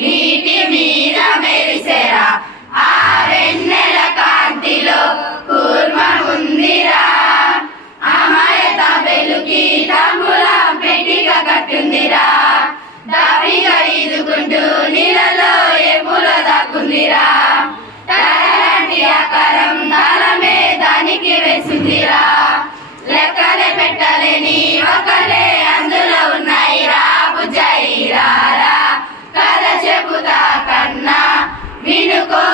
నీటి మీద మెరిసెరా ఆ వెన్నెల కాంతిలో కూర్మముందిరా అమాయత వెలుకి తాంబూలం పెట్టిక కట్టుందిరా దావిగా ఈదుకుంటూ నీళ్ళలో ఎప్పులో దాక్కుందిరా తలలాంటి ఆకారం నాలమే దానికి వేసిందిరా లెక్కలే పెట్టలేని ఒకలే అందులో ఉన్నాయిరా బుజ్జాయిరా కథ చెబుతా కన్నా వినుకో